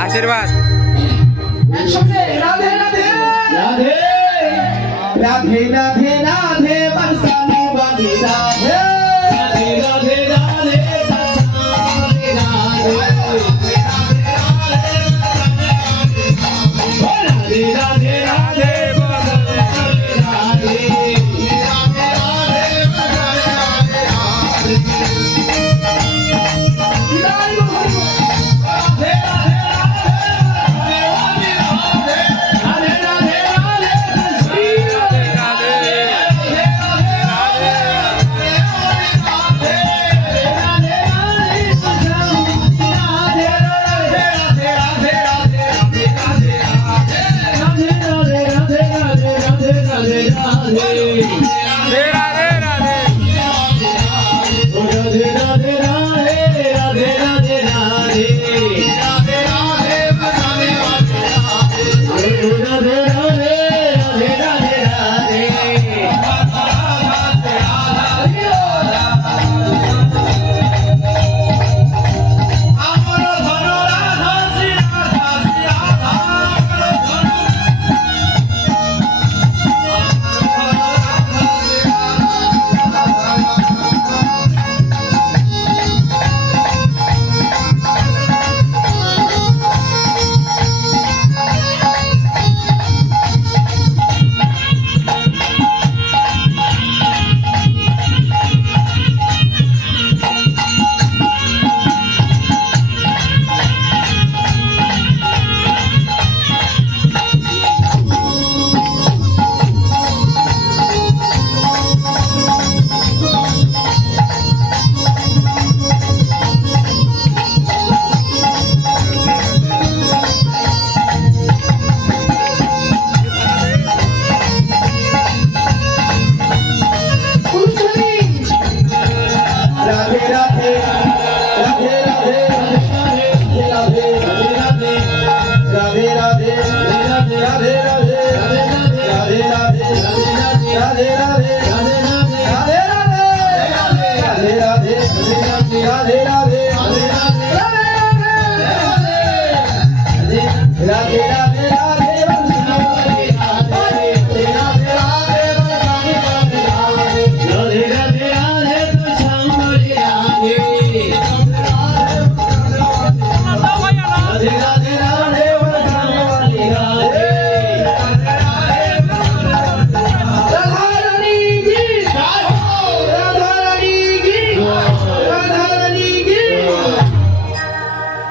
आशीर्वाद राधे राधे राधे राधे राधे राधे बरसाने वाली राधे राधे राधे राधे बरसाने राधे राधे राधे राधे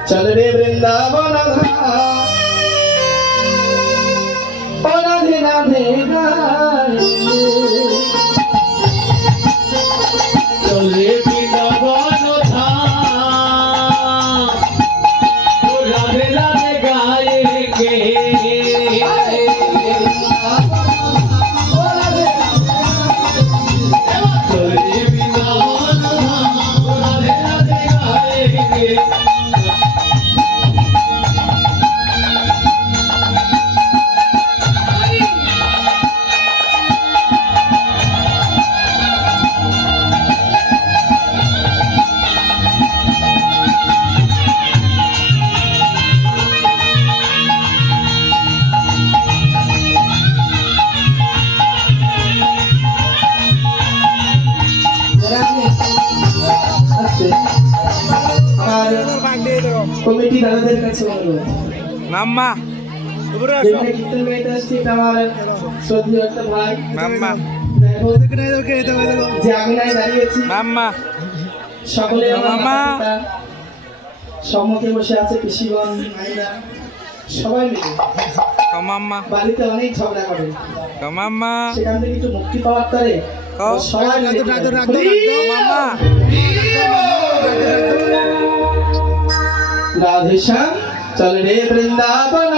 चल रे वृंदावन राधे राधे चल रे वृंदावन राधे राधे गाएंगे चल रे वृंदावन राधे राधे गाएंगे কমিটি দাদাদের কাছে অনুরোধ মাম্মা যেখানে কীর্তন গাইতে আসছে এটা আমার শ্রদ্ধেয় একটা ভাই মাম্মা যে আঙিনায় দাঁড়িয়েছি মাম্মা সকলে মাম্মা সম্মুখে বসে আছে পিসিগণ মাইনা সবাই মিলে মাম্মা বাড়িতে অনেক ঝগড়া করে মাম্মা সেখান থেকে একটু মুক্তি পাওয়ার তরে সবাই মাম্মা राधे श्याम चल रे वृंदावन